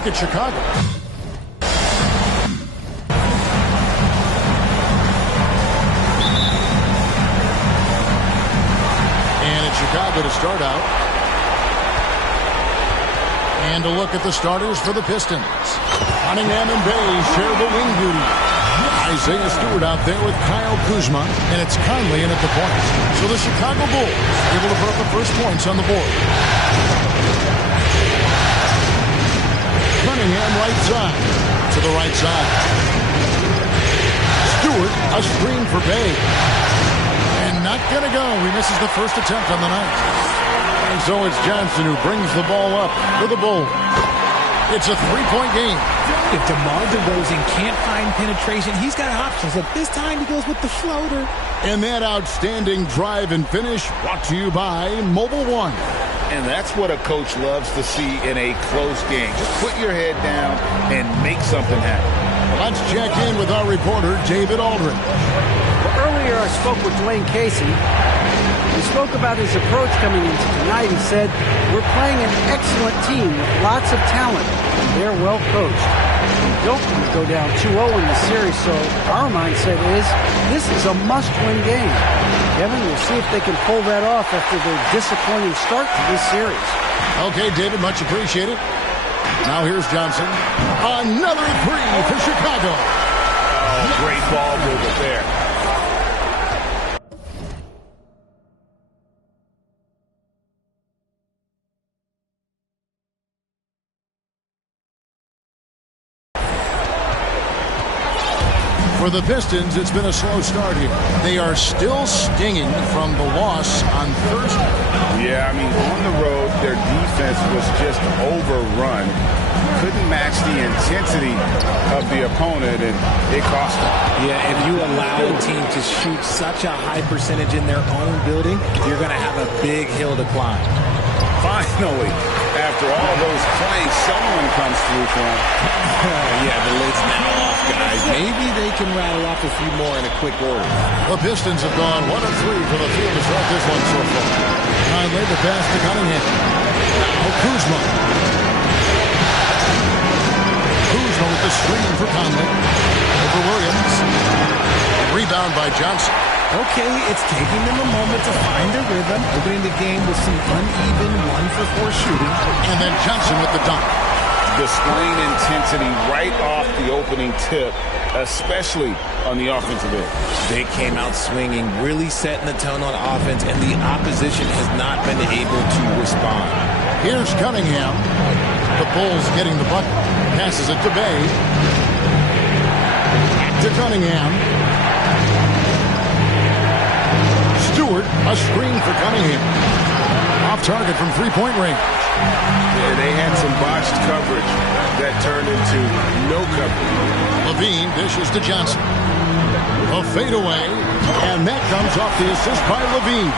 look at Chicago. And it's Chicago to start out. And a look at the starters for the Pistons. Cunningham and Bay share the wing duty. Isaiah Stewart out there with Kyle Kuzma, and it's Conley in at the points. So the Chicago Bulls able to put up the first points on the board. Cunningham right side to the right side. Stewart, a screen for Bay. And not going to go. He misses the first attempt on the night. And so it's Johnson who brings the ball up for the Bulls. It's a three-point game. If DeMar DeRozan can't find penetration, he's got options. At this time, he goes with the floater. And that outstanding drive and finish brought to you by Mobile One. And that's what a coach loves to see in a close game. Just put your head down and make something happen. Let's check in with our reporter, David Aldridge. Well, earlier I spoke with Dwayne Casey. He spoke about his approach coming into tonight. He said, we're playing an excellent team with lots of talent, and they're well coached. We don't want to go down 2-0 in the series, so our mindset is this is a must-win game. Kevin, we'll see if they can pull that off after their disappointing start to this series. Okay, David, much appreciated. Now here's Johnson. Another three for Chicago. Oh, great ball movement there. For the Pistons, it's been a slow start here. They are still stinging from the loss on Thursday. Yeah, I mean, on the road, their defense was just overrun. Couldn't match the intensity of the opponent, and it cost them. Yeah, if you allow a team to shoot such a high percentage in their own building, you're going to have a big hill to climb. Finally, after all those plays, someone comes through for them. Yeah, the lid's now off, guys. Maybe they can rattle off a few more in a quick order. The Pistons have gone 1 of 3 from the field to start this one so far. Conley the pass to Cunningham. Now Kuzma. Kuzma with the screen for Conley. Over Williams. Rebound by Johnson. Okay, it's taking them a moment to find their rhythm, opening the game with some uneven 1-for-4 shooting. And then Johnson with the dunk. Displaying intensity right off the opening tip, especially on the offensive end. They came out swinging, really setting the tone on offense, and the opposition has not been able to respond. Here's Cunningham. The Bulls getting the bucket. Passes it to Bay. Back to Cunningham. Stewart, a screen for Cunningham. Off target from three-point range. Yeah, they had some botched coverage that turned into no coverage. Levine dishes to Johnson. A fadeaway, and that comes off the assist by Levine.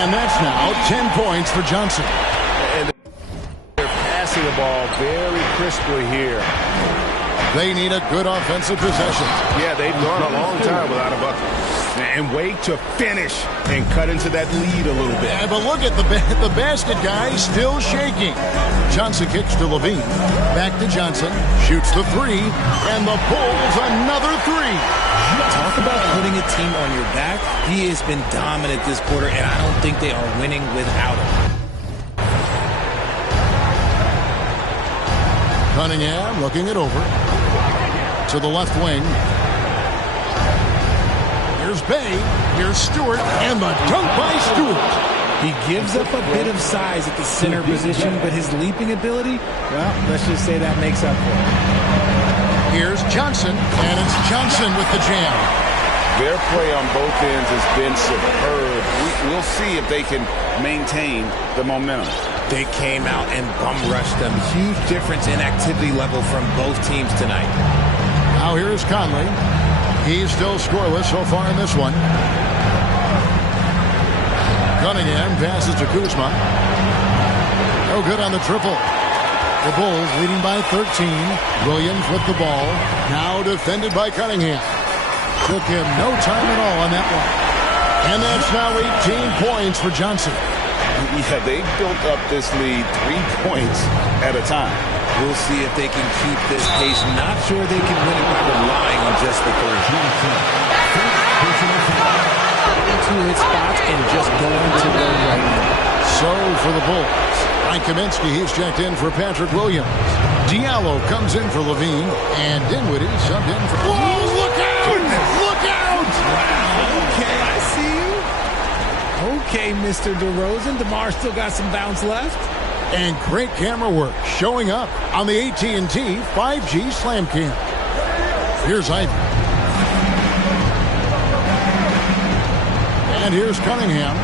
And that's now 10 points for Johnson. And they're passing the ball very crisply here. They need a good offensive possession. Yeah, they've gone a long time without a bucket. And wait to finish and cut into that lead a little bit. Yeah, but look at the basket guy still shaking. Johnson kicks to Levine. Back to Johnson. Shoots the three. And the Bulls another three. Talk about putting a team on your back. He has been dominant this quarter, and I don't think they are winning without him. Cunningham looking it over. To the left wing. Here's Bay. Here's Stewart. And the dunk by Stewart. He gives up a bit of size at the center position, but his leaping ability, well, let's just say that makes up for it. Here's Johnson. And it's Johnson with the jam. Their play on both ends has been superb. We'll see if they can maintain the momentum. They came out and bum rushed them. Huge difference in activity level from both teams tonight. Now here's Conley. He's still scoreless so far in this one. Cunningham passes to Kuzma. No good on the triple. The Bulls leading by 13. Williams with the ball. Now defended by Cunningham. Took him no time at all on that one. And that's now 18 points for Johnson. Yeah, they built up this lead 3 points at a time. We'll see if they can keep this pace. Not sure they can win it by relying on just the three. Two hit spots and just going to go right now. So for the Bulls, Mike Kaminsky, he's checked in for Patrick Williams. Diallo comes in for Levine, and Dinwiddie subbed in for... Whoa, look out! Look out! Wow, okay, I see you. Okay, Mr. DeRozan. DeMar still got some bounce left. And great camera work showing up on the AT&T 5G Slam Cam. Here's Ivy. And here's Cunningham.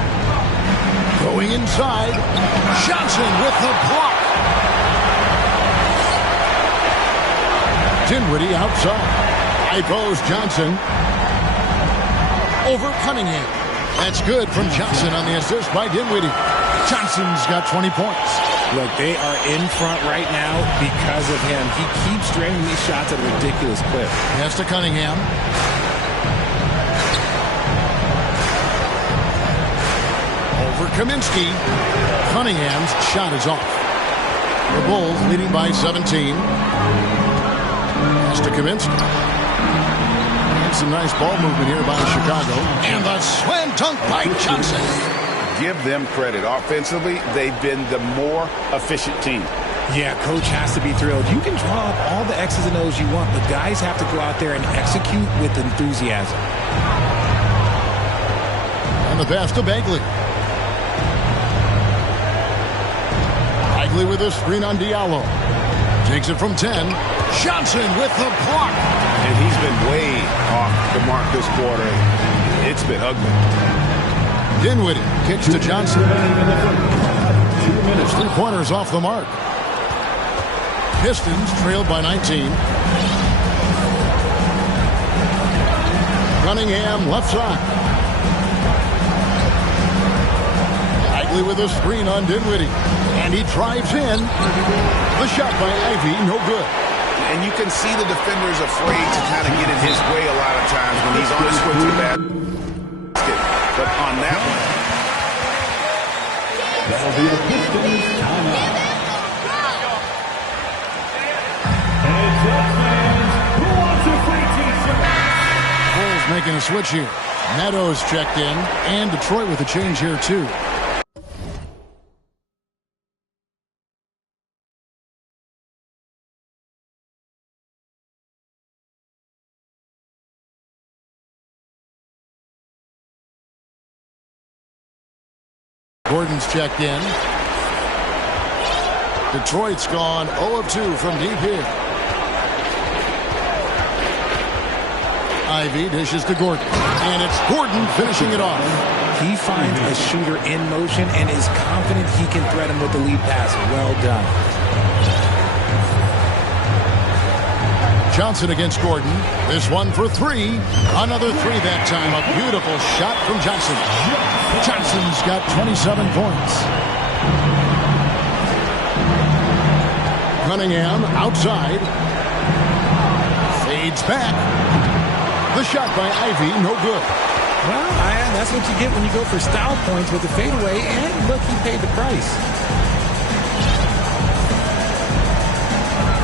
Going inside. Johnson with the block. Dinwiddie outside. High post Johnson. Over Cunningham. That's good from Johnson on the assist by Dinwiddie. Johnson's got 20 points. Look, they are in front right now because of him. He keeps draining these shots at a ridiculous clip. Pass to Cunningham. Over Kaminsky. Cunningham's shot is off. The Bulls leading by 17. Pass to Kaminsky. And some nice ball movement here by Chicago. And the slam dunk by Johnson. Give them credit. Offensively, they've been the more efficient team. Yeah, coach has to be thrilled. You can draw up all the X's and O's you want, but guys have to go out there and execute with enthusiasm. And the pass to Bagley. Bagley with a screen on Diallo. Takes it from 10. Johnson with the block. And he's been way off the mark this quarter. It's been ugly. Dinwiddie kicks to Johnson. It's 3 pointers off the mark. Pistons trailed by 19. Cunningham left side. Bagley with a screen on Dinwiddie. And he drives in. The shot by Ivy, no good. And you can see the defenders afraid to kind of get in his way a lot of times when he's on his way to the basket. But on that one, that'll be a Pistons timeout. And Jets fans, who wants a free t-shirt? Bulls making a switch here. Meadows checked in, and Detroit with a change here too. Gordon's checked in. Detroit's gone 0 of 2 from deep here. Ivy dishes to Gordon. And it's Gordon finishing it off. He finds a shooter in motion and is confident he can thread him with the lead pass. Well done. Johnson against Gordon. This one for 3. Another 3 that time. A beautiful shot from Johnson. Johnson's got 27 points. Cunningham outside. Fades back. The shot by Ivy, no good. Well, that's what you get when you go for style points with the fadeaway. And look, he paid the price.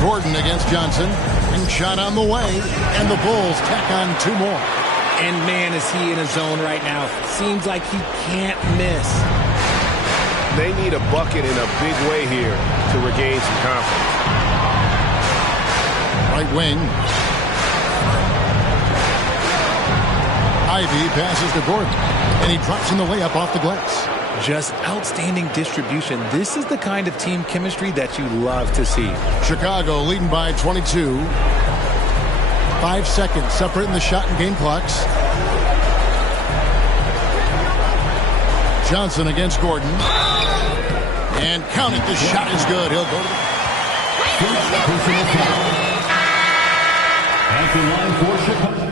Gordon against Johnson. And shot on the way. And the Bulls tack on 2 more. And man, is he in a zone right now. Seems like he can't miss. they need a bucket in a big way here to regain some confidence. Right wing. Ivy passes to Gordon, and he drops in the layup off the glass. Just outstanding distribution. This is the kind of team chemistry that you love to see. Chicago leading by 22. 5 seconds separating the shot and game clocks. Johnson against Gordon. And count it. The shot is good. He'll go to the... At the line for Chicago.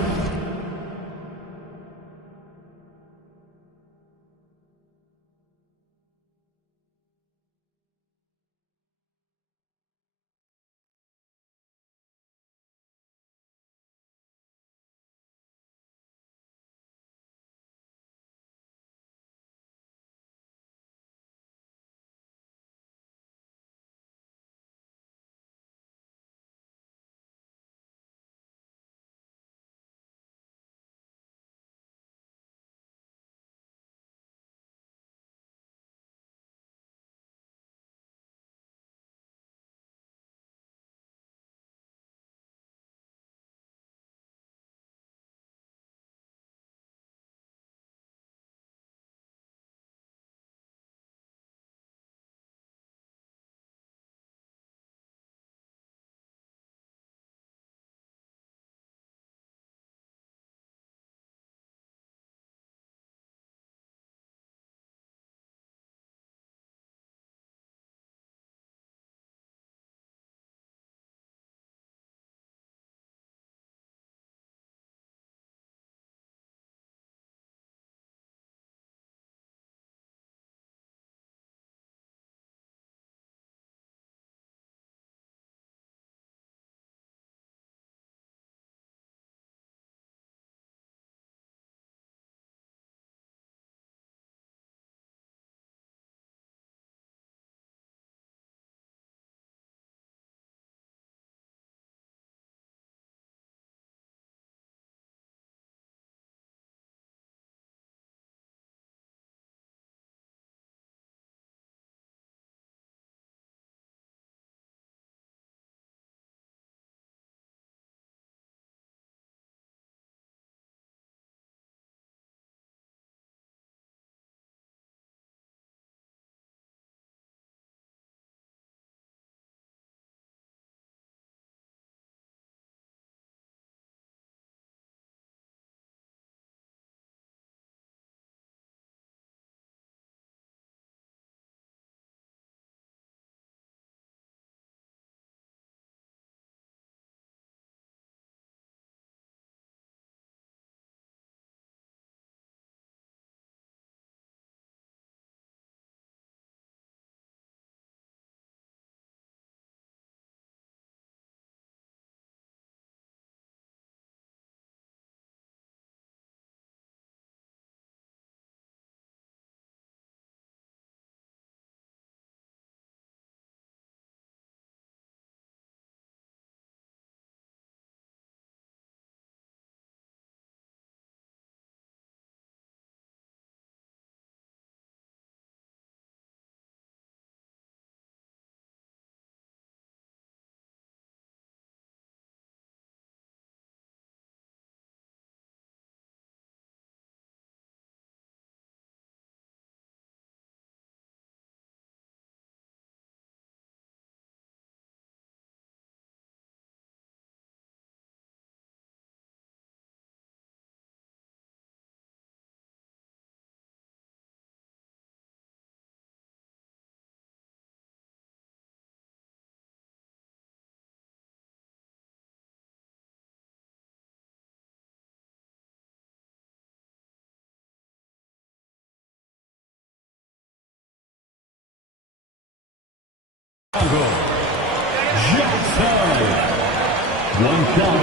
One shot.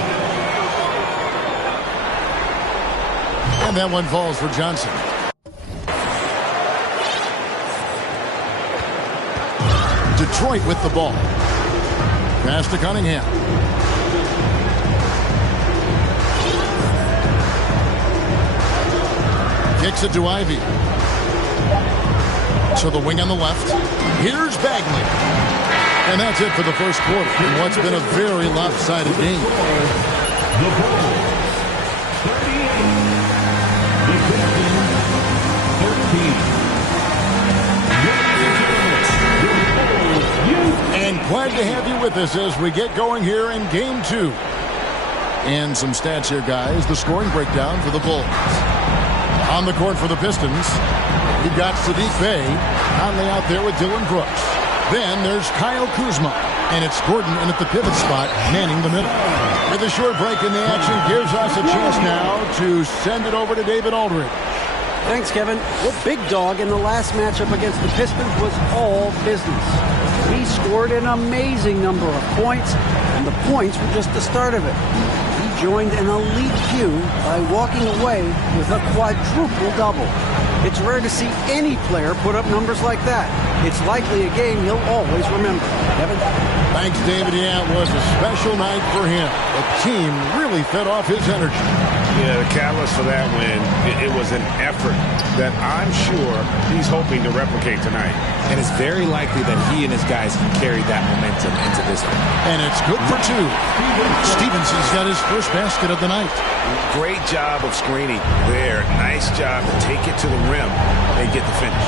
And that one falls for Johnson. Detroit with the ball. Pass to Cunningham. Kicks it to Ivy. To the wing on the left. Here's Bagley. And that's it for the first quarter in what's been a very lopsided game. The Bulls, 38. The Pistons, 13. And glad to have you with us as we get going here in Game 2. And some stats here, guys. The scoring breakdown for the Bulls. On the court for the Pistons, you've got Sadiq Bey, Conley out there with Dylan Brooks. Then there's Kyle Kuzma, and it's Gordon in at the pivot spot, manning the middle. With a short break in the action, gives us a chance now to send it over to David Aldridge. Thanks, Kevin. Well, Big Dog in the last matchup against the Pistons was all business. He scored an amazing number of points, and the points were just the start of it. He joined an elite few by walking away with a quadruple double. It's rare to see any player put up numbers like that. It's likely a game he'll always remember. Kevin? Thanks, David. Yeah, it was a special night for him. The team really fed off his energy. Yeah, the catalyst for that win, it was an effort that I'm sure he's hoping to replicate tonight. And it's very likely that he and his guys can carry that momentum into this one. And it's good for two. Stevenson's got his first basket of the night. Great job of screening there. Nice job to take it to the rim and get the finish.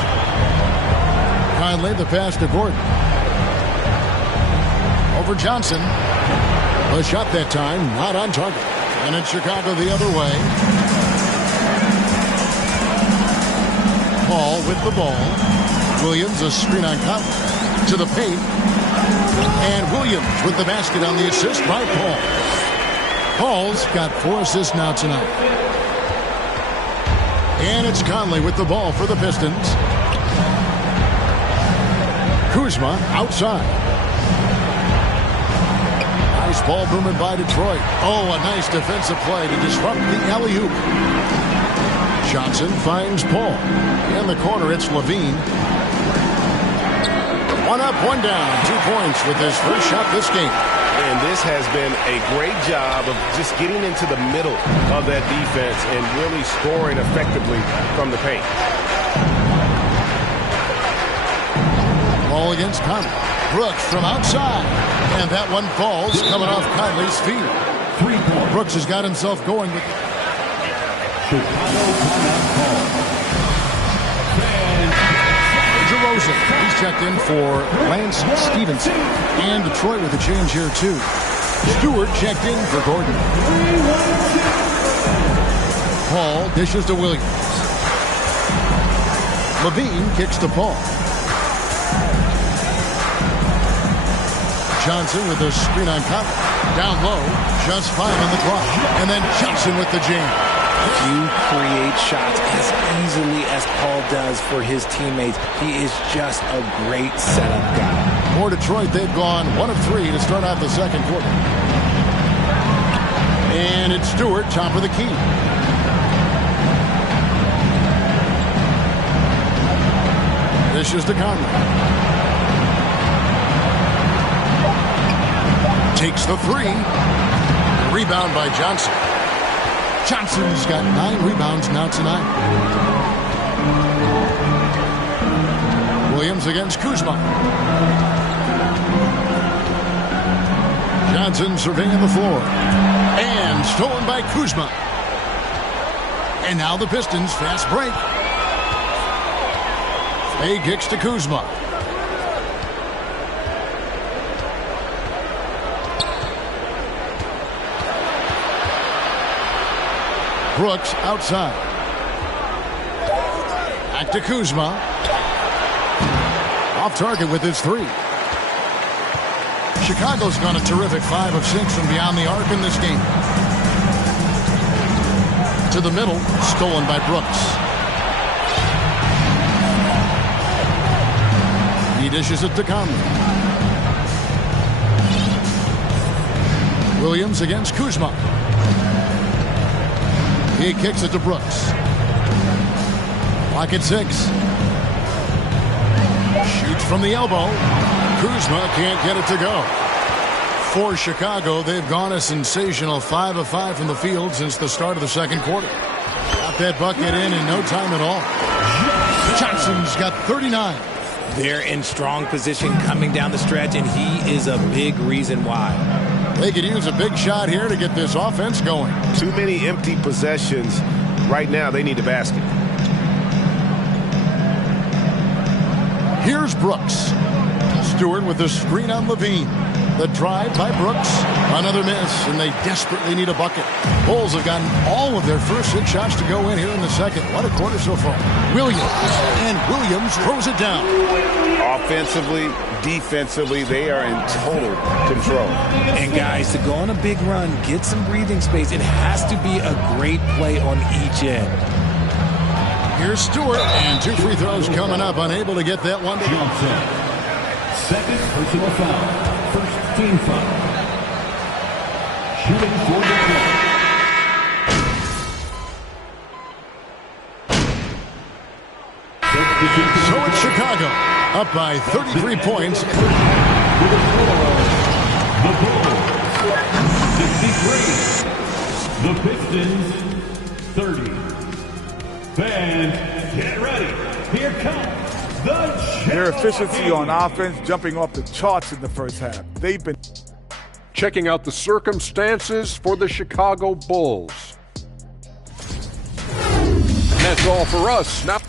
Conley, the pass to Gordon. Over Johnson. A shot that time, not on target. And it's Chicago the other way. Paul with the ball. Williams, a screen on Conley. To the paint. And Williams with the basket on the assist by Paul. Paul's got 4 assists now tonight. And it's Conley with the ball for the Pistons. Kuzma outside. Nice ball movement by Detroit. Oh, a nice defensive play to disrupt the alley-oop. Johnson finds Paul. In the corner, it's Levine. 1 up, 1 down. 2 points with his first shot this game. And this has been a great job of just getting into the middle of that defense and really scoring effectively from the paint. Ball against Conley. Brooks from outside. And that one falls coming off Conley's feet. Brooks has got himself going with Chicago timeout call. DeRozan. He's checked in for Lance Stevenson. And Detroit with a change here, too. Stewart checked in for Gordon. Paul dishes to Williams. Levine kicks to Paul. Johnson with a screen on Conley. Down low, just 5 on the clock. And then Johnson with the jam. You create shots as easily as Paul does for his teammates. He is just a great setup guy. For Detroit, they've gone 1 of 3 to start out the second quarter. And it's Stewart, top of the key. This is to Conley. Takes the 3. Rebound by Johnson. Johnson's got 9 rebounds now tonight. Williams against Kuzma. Johnson surveying the floor. And stolen by Kuzma. And now the Pistons fast break. He kicks to Kuzma. Brooks outside. Back to Kuzma. Off target with his 3. Chicago's gone a terrific 5 of 6 from beyond the arc in this game. To the middle, stolen by Brooks. He dishes it to Conley. Williams against Kuzma. He kicks it to Brooks. Clock at 6. Shoots from the elbow. Kuzma can't get it to go. For Chicago, they've gone a sensational 5 of 5 from the field since the start of the second quarter. Got that bucket in no time at all. Johnson's got 39. They're in strong position coming down the stretch, and he is a big reason why. They could use a big shot here to get this offense going. Too many empty possessions. Right now, they need a basket. Here's Brooks. Stewart with the screen on Levine. The drive by Brooks. Another miss, and they desperately need a bucket. Bulls have gotten all of their first 6 shots to go in here in the second. What a quarter so far. Williams. And Williams throws it down. Offensively, defensively, they are in total control. And guys, to go on a big run, get some breathing space, it has to be a great play on each end. Here's Stewart, and 2 free throws coming up. Unable to get that one to go. Second personal foul. First team foul. Shooting for the play. So it's Chicago, up by 33 points. The Bulls, 63. The Pistons, 30. Fans, get ready. Here comes the champion. Their efficiency on offense jumping off the charts in the first half. They've been checking out the circumstances for the Chicago Bulls. And that's all for us. Now,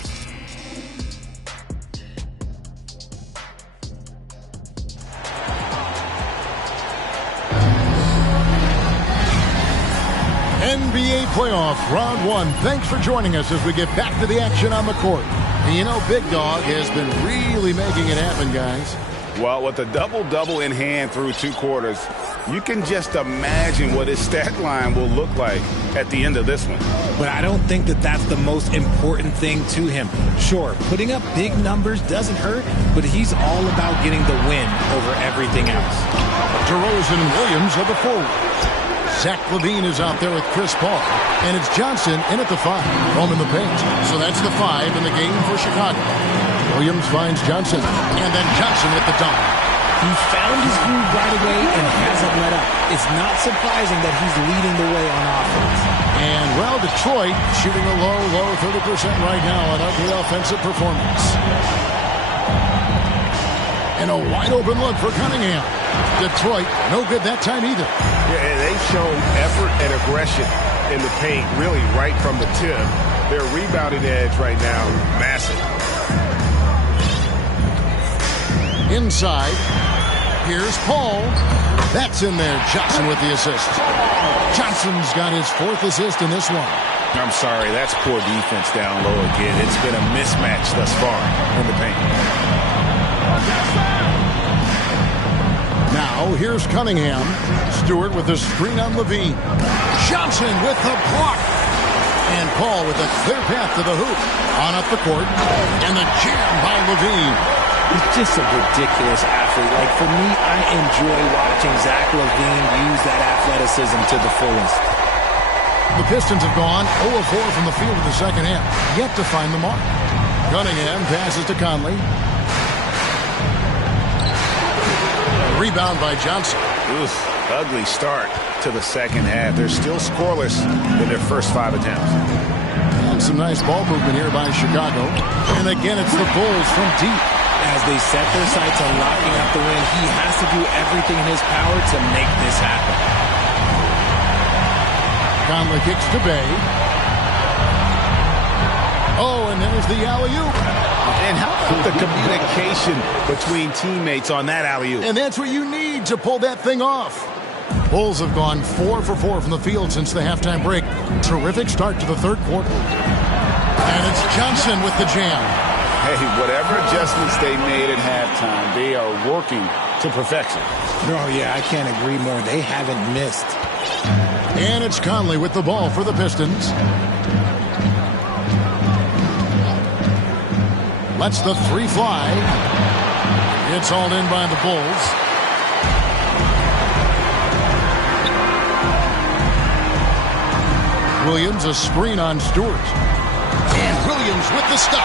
NBA playoff round 1. Thanks for joining us as we get back to the action on the court. And you know, Big Dog has been really making it happen, guys. Well, with a double-double in hand through 2 quarters, you can just imagine what his stat line will look like at the end of this one. But I don't think that that's the most important thing to him. Sure, putting up big numbers doesn't hurt, but he's all about getting the win over everything else. DeRozan and Williams are the forwards. Zach LaVine is out there with Chris Paul. And it's Johnson in at the 5. Home in the paint. So that's the 5 in the game for Chicago. Williams finds Johnson. And then Johnson with the dunk. He found his groove right away and hasn't let up. It's not surprising that he's leading the way on offense. And, well, Detroit shooting a low 30% right now. An ugly offensive performance. And a wide-open look for Cunningham. Detroit, no good that time either. Yeah, and they've shown effort and aggression in the paint, really right from the tip. Their rebounding edge right now, massive. Inside, here's Paul. That's in there. Johnson with the assist. Johnson's got his 4th assist in this one. I'm sorry, that's poor defense down low again. It's been a mismatch thus far in the paint. Now, here's Cunningham. Stewart with the screen on Levine. Johnson with the block. And Paul with a clear path to the hoop. On up the court. And the jam by Levine. He's just a ridiculous athlete. Like, for me, I enjoy watching Zach LaVine use that athleticism to the fullest. The Pistons have gone 0 of 4 from the field in the second half. Yet to find the mark. Cunningham passes to Conley. Rebound by Johnson. Oof, ugly start to the second half. They're still scoreless in their first 5 attempts. And some nice ball movement here by Chicago. And again, it's the Bulls from deep. As they set their sights on locking up the win, he has to do everything in his power to make this happen. Conley kicks to Bay. Oh, and there's the alley-oop. And how about the communication between teammates on that alley-oop? And that's what you need to pull that thing off. Bulls have gone 4 for 4 from the field since the halftime break. Terrific start to the third quarter. And it's Johnson with the jam. Hey, whatever adjustments they made at halftime, they are working to perfection. Oh, yeah, I can't agree more. They haven't missed. And it's Conley with the ball for the Pistons. Lets the 3 fly. It's hauled in by the Bulls. Williams a screen on Stewart. And Williams with the stuff.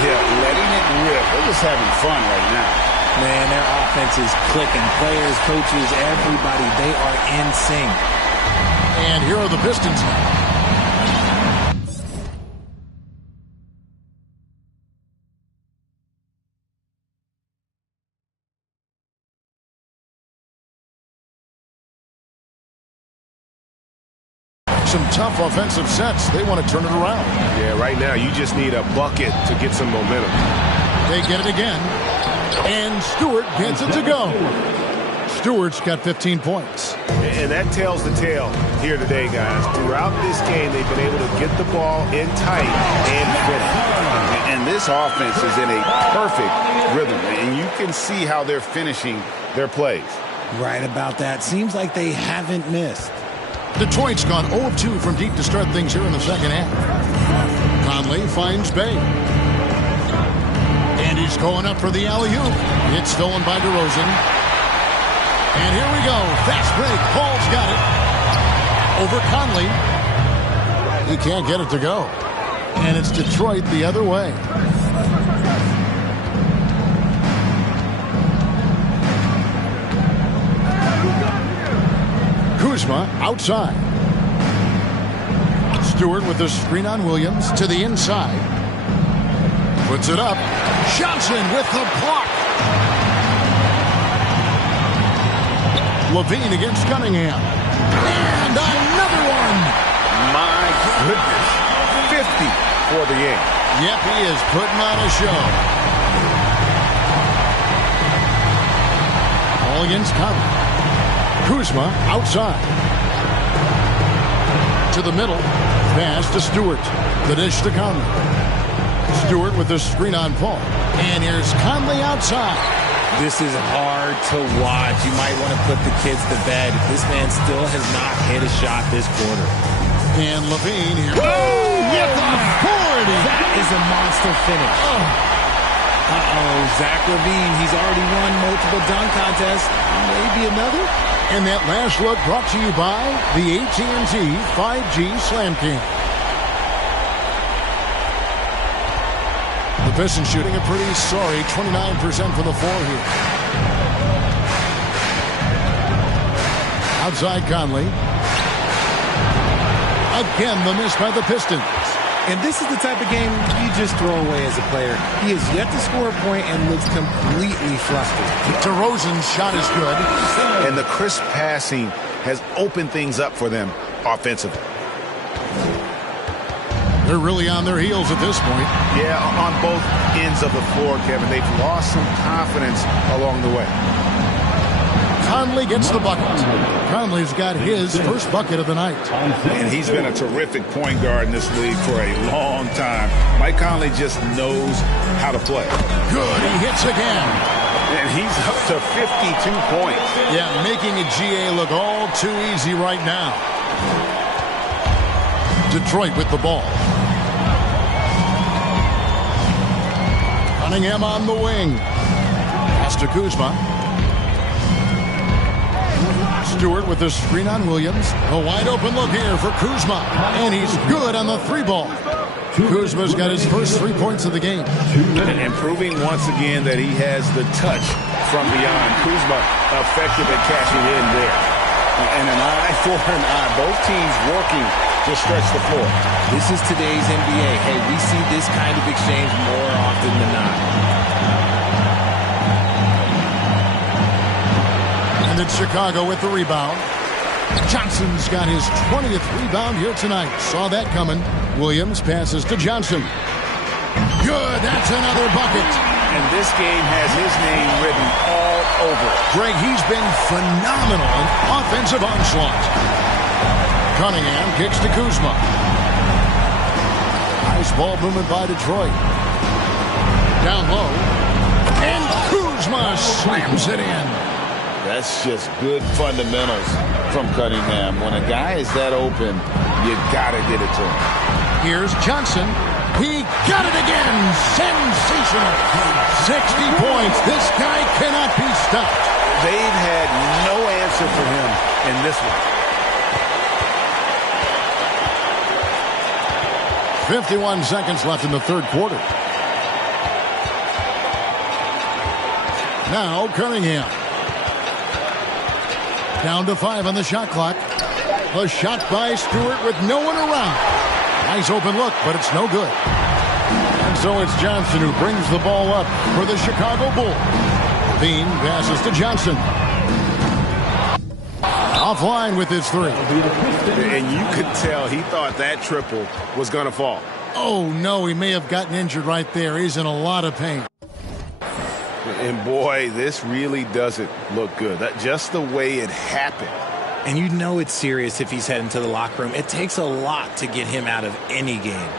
Yeah, letting it rip. They're just having fun right now. Man, their offense is clicking. Players, coaches, everybody, they are in sync. And here are the Pistons. Some tough offensive sets. They want to turn it around. Yeah, right now you just need a bucket to get some momentum. They get it again. And Stewart gets it to go. Stewart's got 15 points. And that tells the tale here today, guys. Throughout this game, they've been able to get the ball in tight and finish. And this offense is in a perfect rhythm. And you can see how they're finishing their plays. Right about that. Seems like they haven't missed. Detroit's gone 0 of 2 from deep to start things here in the second half. Conley finds Bay. And he's going up for the alley-oop. It's stolen by DeRozan. And here we go. Fast break. Paul's got it. Over Conley. He can't get it to go. And it's Detroit the other way. Kuzma outside. Stewart with the screen on Williams to the inside. Puts it up. Johnson with the block. Levine against Cunningham. And another one. My goodness. 50 for the game. Yep, he is putting on a show. All against Conley. Kuzma outside. To the middle. Pass to Stewart. The dish to Conley. Stewart with the screen on Paul. And here's Conley outside. This is hard to watch. You might want to put the kids to bed. This man still has not hit a shot this quarter. And Levine here. Oh, with authority. That is a monster finish. Uh-oh, Zach LaVine. He's already won multiple dunk contests. Maybe another? And that last look brought to you by the AT&T 5G Slam Cam. The Pistons shooting a pretty sorry 29% from the floor here. Outside Conley. Again, the miss by the Pistons. And this is the type of game you just throw away as a player. He has yet to score a point and looks completely flustered. DeRozan's shot is good. And the crisp passing has opened things up for them offensively. They're really on their heels at this point. Yeah, on both ends of the floor, Kevin. They've lost some confidence along the way. Conley gets the bucket. Conley's got his first bucket of the night. And he's been a terrific point guard in this league for a long time. Mike Conley just knows how to play. Good, he hits again. And he's up to 52 points. Yeah, making a GA look all too easy right now. Detroit with the ball. Cunningham on the wing. Pass to Kuzma. Stewart with the screen on Williams. A wide open look here for Kuzma. And he's good on the three ball. Kuzma's got his first 3 points of the game. And proving once again that he has the touch from beyond. Kuzma effective at cashing in there. And an eye for an eye. Both teams working to stretch the floor. This is today's NBA. Hey, we see this kind of exchange more often than not. And it's Chicago with the rebound. Johnson's got his 20th rebound here tonight. Saw that coming. Williams passes to Johnson. Good, that's another bucket. And this game has his name written all over it. Greg, he's been phenomenal in offensive onslaught. Cunningham kicks to Kuzma. Nice ball movement by Detroit. Down low. And Kuzma slams it in. That's just good fundamentals from Cunningham. When a guy is that open, you got to get it to him. Here's Johnson. He got it again. Sensational. 60 points. This guy cannot be stopped. They've had no answer for him in this one. 51 seconds left in the third quarter. Now Cunningham. Down to 5 on the shot clock. The shot by Stewart with no one around. Nice open look, but it's no good. And so it's Johnson who brings the ball up for the Chicago Bulls. Bean passes to Johnson. Offline with his 3. And you could tell he thought that triple was going to fall. Oh, no, he may have gotten injured right there. He's in a lot of pain. And, boy, this really doesn't look good. Just the way it happened. And you know it's serious if he's heading to the locker room. It takes a lot to get him out of any game.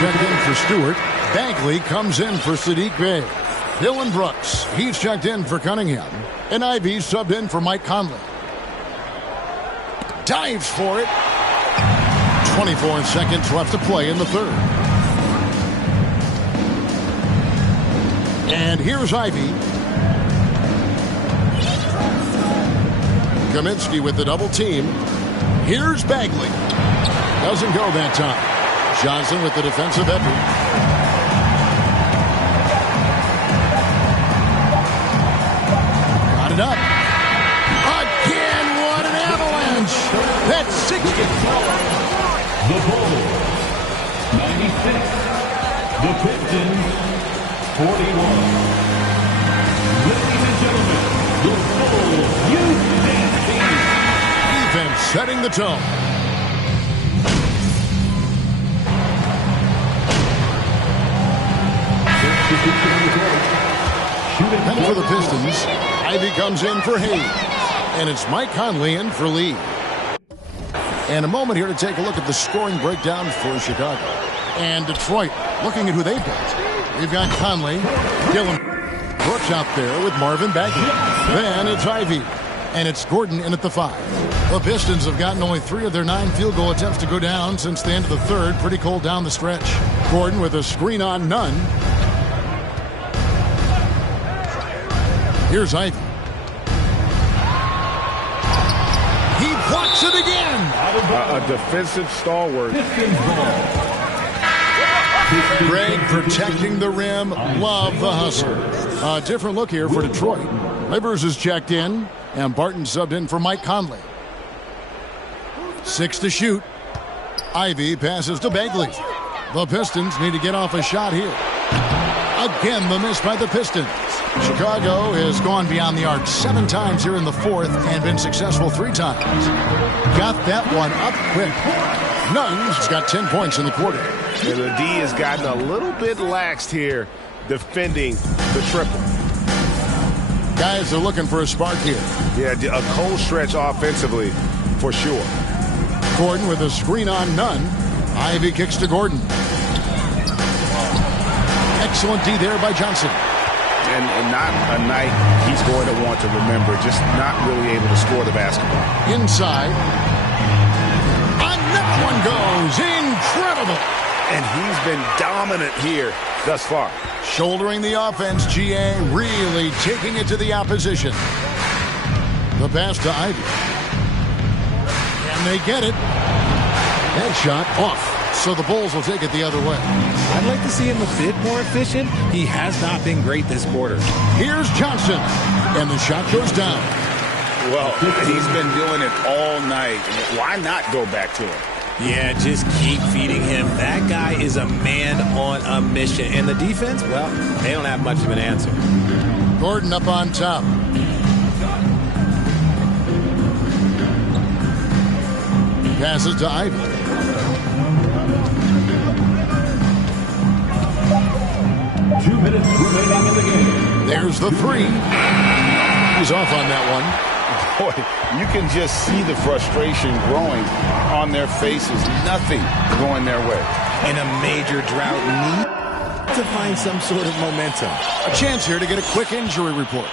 Checked in for Stewart. Bagley comes in for Sadiq Bey. Dylan Brooks, he's checked in for Cunningham. And Ivy subbed in for Mike Conley. Dives for it. 24 seconds left to play in the third. And here's Ivy. Kaminsky with the double team. Here's Bagley. Doesn't go that time. Johnson with the defensive effort. Got it up. Again, what an avalanche. That's 60. The Bulls, 96. The Pistons, 41. Ladies and gentlemen, the Bulls UCC. Defense setting the tone. And for the Pistons, Ivy comes in for Hayes. And it's Mike Conley in for Lee. And a moment here to take a look at the scoring breakdown for Chicago. And Detroit, looking at who they've got. We've got Conley, Dylan Brooks out there with Marvin Bagley. Then it's Ivy. And it's Gordon in at the 5. The Pistons have gotten only 3 of their 9 field goal attempts to go down since the end of the third. Pretty cold down the stretch. Gordon with a screen on none. Here's Ivy. He blocks it again. A defensive stalwart. Greg protecting the rim. Love the hustle. A different look here for Detroit. Livers is checked in, and Barton subbed in for Mike Conley. 6 to shoot. Ivy passes to Bagley. The Pistons need to get off a shot here. Again, the miss by the Pistons. Chicago has gone beyond the arc 7 times here in the fourth and been successful 3 times. Got that one up quick. Nunn's got 10 points in the quarter. And the D has gotten a little bit laxed here defending the triple. Guys are looking for a spark here. Yeah, a cold stretch offensively for sure. Gordon with a screen on Nunn. Ivy kicks to Gordon. Excellent D there by Johnson. And not a night he's going to want to remember, just not really able to score the basketball. Inside. Another one goes. Incredible. And he's been dominant here thus far. Shouldering the offense, GA really taking it to the opposition. The pass to Ivy. And they get it. That shot off. So the Bulls will take it the other way. I'd like to see him a bit more efficient. He has not been great this quarter. Here's Johnson. And the shot goes down. Well, he's been doing it all night. Why not go back to him? Yeah, just keep feeding him. That guy is a man on a mission. And the defense, well, they don't have much of an answer. Gordon up on top. Passes to Ivy. Two minutes remaining in the game. There's the 3. He's off on that one. Boy, you can just see the frustration growing on their faces. Nothing going their way. In a major drought, need to find some sort of momentum. A chance here to get a quick injury report.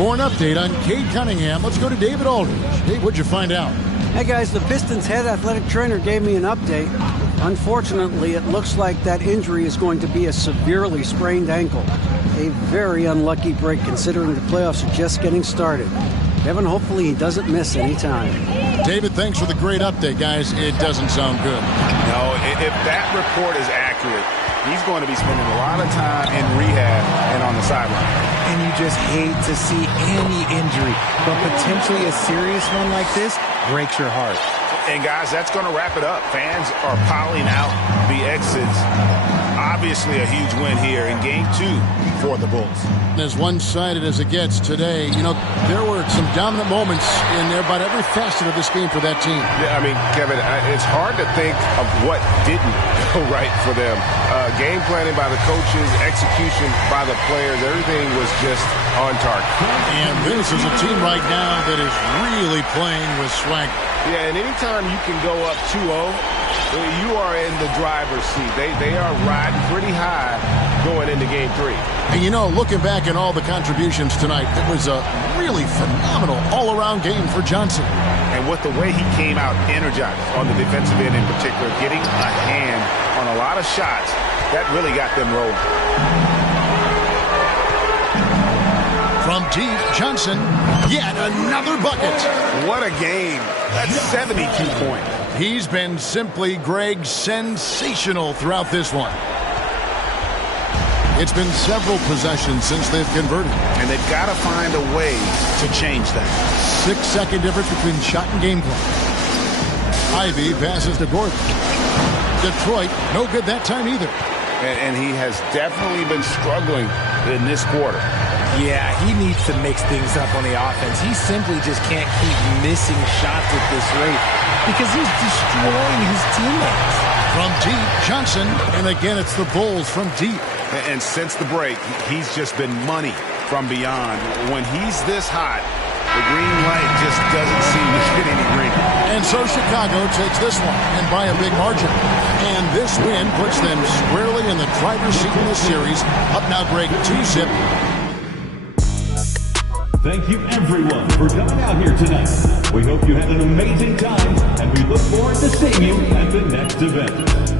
For an update on Cade Cunningham, let's go to David Aldridge. Dave, what'd you find out? Hey guys, the Pistons head athletic trainer gave me an update. Unfortunately, it looks like that injury is going to be a severely sprained ankle. A very unlucky break considering the playoffs are just getting started. Kevin, hopefully he doesn't miss any time. David, thanks for the great update, guys. It doesn't sound good. No, if that report is accurate, he's going to be spending a lot of time in rehab and on the sideline. And you just hate to see any injury, but potentially a serious one like this breaks your heart. And guys, that's going to wrap it up. Fans are piling out the exits. Obviously a huge win here in Game 2 for the Bulls. As one-sided as it gets today, you know, there were some dominant moments in about every facet of this game for that team. Yeah, I mean, Kevin, it's hard to think of what didn't go right for them. Game planning by the coaches, execution by the players, everything was just on target. And this is a team right now that is really playing with swagger. Yeah, and anytime you can go up 2-0, you are in the driver's seat. They are riding pretty high going into Game 3. And you know, looking back at all the contributions tonight, it was a really phenomenal all-around game for Johnson. And with the way he came out energized on the defensive end in particular, getting a hand on a lot of shots, that really got them rolling. From deep, Johnson, yet another bucket. What a game. That's 72 points. He's been simply, Greg, sensational throughout this one. It's been several possessions since they've converted. And they've got to find a way to change that. 6-second difference between shot and game clock. Ivy passes to Gordon. Detroit, no good that time either. And he has definitely been struggling in this quarter. Yeah, he needs to mix things up on the offense. He simply just can't keep missing shots at this rate because he's destroying his teammates. From deep, Johnson, and again it's the Bulls from deep. And since the break, he's just been money from beyond. When he's this hot, the green light just doesn't seem to get any greener. And so Chicago takes this one, and by a big margin. And this win puts them squarely in the driver's seat in the series. Up now, Greg, 2-zip. Thank you, everyone, for coming out here tonight. We hope you had an amazing time, and we look forward to seeing you at the next event.